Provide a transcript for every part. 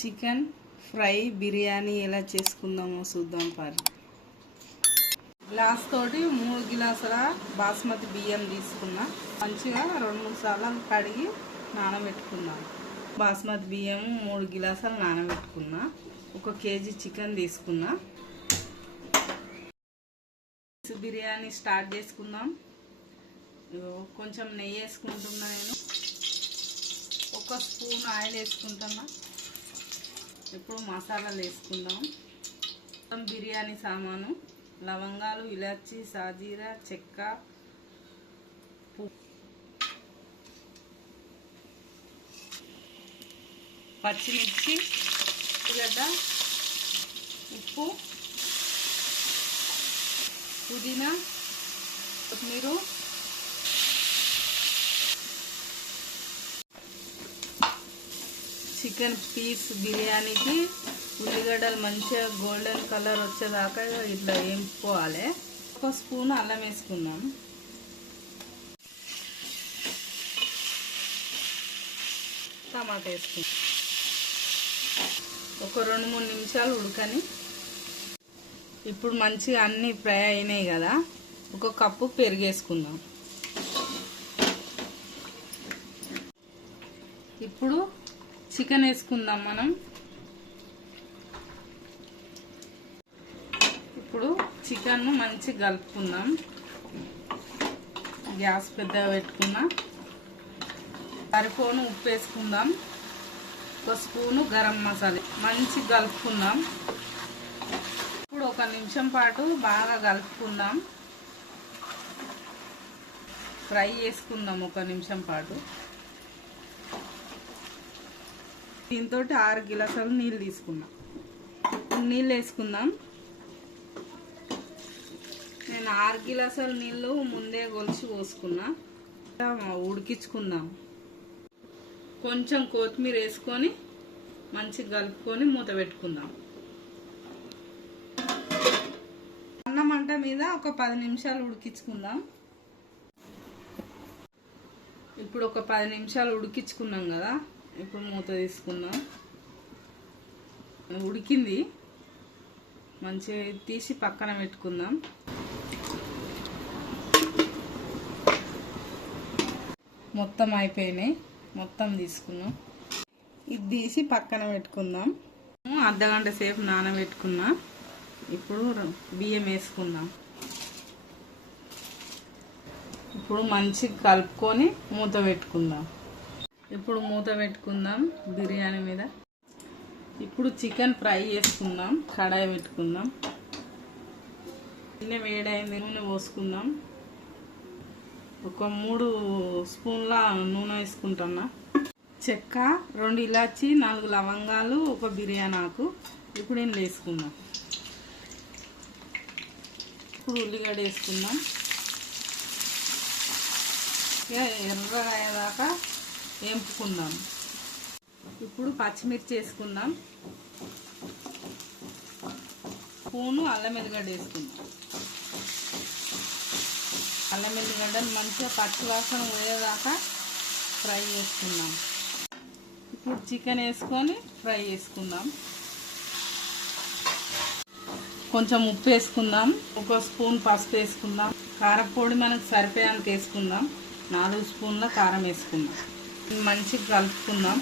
Chicken fry biryani ఎలా చేసుకుందామో చూద్దాం పారి. గ్లాస్ తోటి 3 గ్లాసుల బాస్మతి బియ్యం తీసుకున్నా. మంచిగా 2-3 సార్లు కడిగి నానబెట్టుకున్నా. బాస్మతి బియ్యం 3 గ్లాసులు నానబెట్టుకున్నా. 1 కేజీ చికెన్ తీసుకున్నా. బిర్యానీ స్టార్ట్ చేసుకుందాం. కొంచెం నెయ్యి వేసుకుంటున్నా. నేను 1 స్పూన్ ఆయిల్ వేసుకుంటున్నా. ఇప్పుడు మసాలాలు వేసుకుందాం. బిర్యానీ సామాను, లవంగాలు, ఇలాచి, సాజీరా, చెక్క, పచ్చిమిర్చి, ఉల్లిగడ్డ, ఉప్పు, పుదీనా, కొత్తిమీర, చికెన్ పీస్ బిర్యానీకి ఉల్లిగడ్డలు మంచిగా గోల్డెన్ కలర్ వచ్చేదాకా ఇట్లా వేయించుకోవాలి. 1 స్పూన్ అల్లం వేసుకుందాం. టమాటా వేసుకుందాం. 2-3 నిమిషాలు ఉడకని. ఇప్పుడు మంచిగా అన్నీ ఫ్రై అయినాయి కదా, 1 కప్పు పెరుగు వేసుకుందాం. ఇప్పుడు చికెన్ వేసుకుందాం మనం. ఇప్పుడు చికెన్ మంచిగా కలుపుకుందాం. గ్యాస్ పెద్దగా పెట్టుకున్నా. సరిపోను ఉప్పు వేసుకుందాం. 1 స్పూను గరం మసాలా మంచిగా కలుపుకుందాం. ఇప్పుడు 1 నిమిషం పాటు బాగా కలుపుకుందాం. ఫ్రై చేసుకుందాం 1 నిమిషం పాటు. దీంతో 6 గ్లాసులు నీళ్ళు తీసుకున్నాం. నీళ్ళు వేసుకుందాం. నేను 6 గ్లాసుల నీళ్ళు ముందే గొలిచి పోసుకున్నా. ఉడికించుకుందాం. కొంచెం కొత్తిమీర వేసుకొని మంచిగా కలుపుకొని మూత పెట్టుకుందాం. అన్నం మంట మీద 10 నిమిషాలు ఉడికించుకుందాం. ఇప్పుడు 10 నిమిషాలు ఉడికించుకున్నాం కదా, ఇప్పుడు మూత తీసుకుందాం. ఉడికింది. మంచిగా తీసి పక్కన పెట్టుకుందాం. మొత్తం అయిపోయినాయి. మొత్తం తీసుకున్నాం. ఇది తీసి పక్కన పెట్టుకుందాం. అర్ధగంట సేపు నానబెట్టుకున్నా. ఇప్పుడు బియ్యం వేసుకుందాం. ఇప్పుడు మంచిగా కలుపుకొని మూత పెట్టుకుందాం. ఇప్పుడు మూత పెట్టుకుందాం బిర్యానీ మీద. ఇప్పుడు చికెన్ ఫ్రై చేసుకుందాం. కడాయి పెట్టుకుందాం. నూనె వేడైంది. నూనె పోసుకుందాం. 3 స్పూన్ల నూనె వేసుకుంటున్నా. చెక్క, 2 ఇలాచి, 4 లవంగాలు, 1 బిర్యానీ ఆకు. ఇప్పుడు నేను వేసుకుందాం. ఇప్పుడు ఉల్లిగడ్డ వేసుకుందాం. ఎర్రగా అయ్యేదాకా వేపుకుందాం. ఇప్పుడు పచ్చిమిర్చి వేసుకుందాం. స్పూను అల్లం వెల్లిగడ్డ వేసుకుందాం. అల్లం వెల్లిగడ్డను మంచిగా పచ్చివాసన పోయేదాకా ఫ్రై చేసుకుందాం. ఇప్పుడు చికెన్ వేసుకొని ఫ్రై చేసుకుందాం. కొంచెం ఉప్పు వేసుకుందాం. 1 స్పూన్ పసుపు వేసుకుందాం. కారపొడి మనకు సరిపోయేంత వేసుకుందాం. 4 స్పూన్ల కారం వేసుకుందాం. మంచిగా కలుపుకుందాం.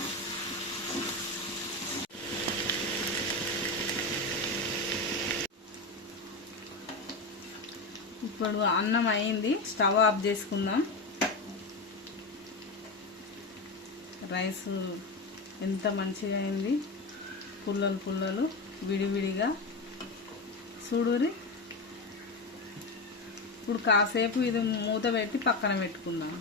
ఇప్పుడు అన్నం అయింది. స్టవ్ ఆఫ్ చేసుకుందాం. రైస్ ఎంత మంచిగా అయింది. పుల్లలు పుల్లలు విడివిడిగా చూడురి. ఇప్పుడు కాసేపు ఇది మూత పెట్టి పక్కన పెట్టుకుందాం.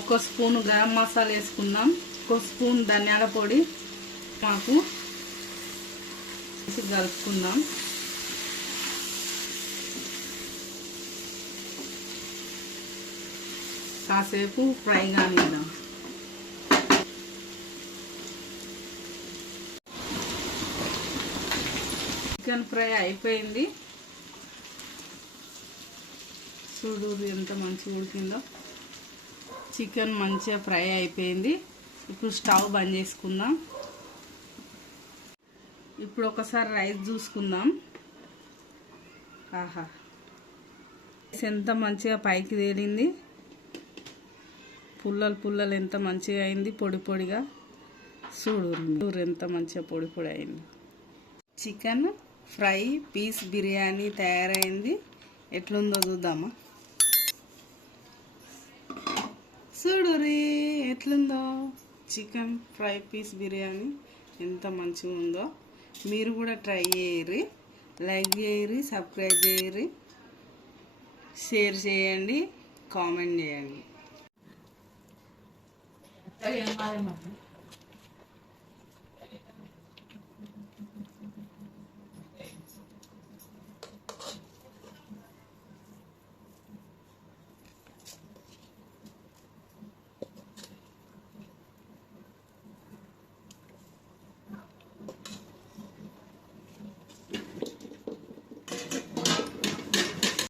1 స్పూన్ గరం మసాలా వేసుకుందాం. 1 స్పూన్ ధనియాల పొడి మాకు కలుపుకుందాం. కాసేపు ఫ్రై కానిద్దాం. చికెన్ ఫ్రై అయిపోయింది. చూడు ఎంత మంచిగా ఉడికిందో. చికెన్ మంచిగా ఫ్రై అయిపోయింది. ఇప్పుడు స్టవ్ బంద్ చేసుకుందాం. ఇప్పుడు ఒకసారి రైస్ చూసుకుందాం. ఆహా, ఎంత మంచిగా పైకి తేలింది. పుల్లలు పుల్లలు ఎంత మంచిగా అయింది, పొడి పొడిగా. చూడు ఎంత మంచిగా పొడి పొడి అయింది. చికెన్ ఫ్రై పీస్ బిర్యానీ తయారైంది. ఎట్లుందో చూద్దామా. చూడురి ఎట్లుందో చికెన్ ఫ్రై పీస్ బిర్యానీ ఎంత మంచిగా ఉందో. మీరు కూడా ట్రై చేయరి, లైక్ చేయరి, సబ్స్క్రైబ్ చేయరి, షేర్ చేయండి, కామెంట్ చేయండి.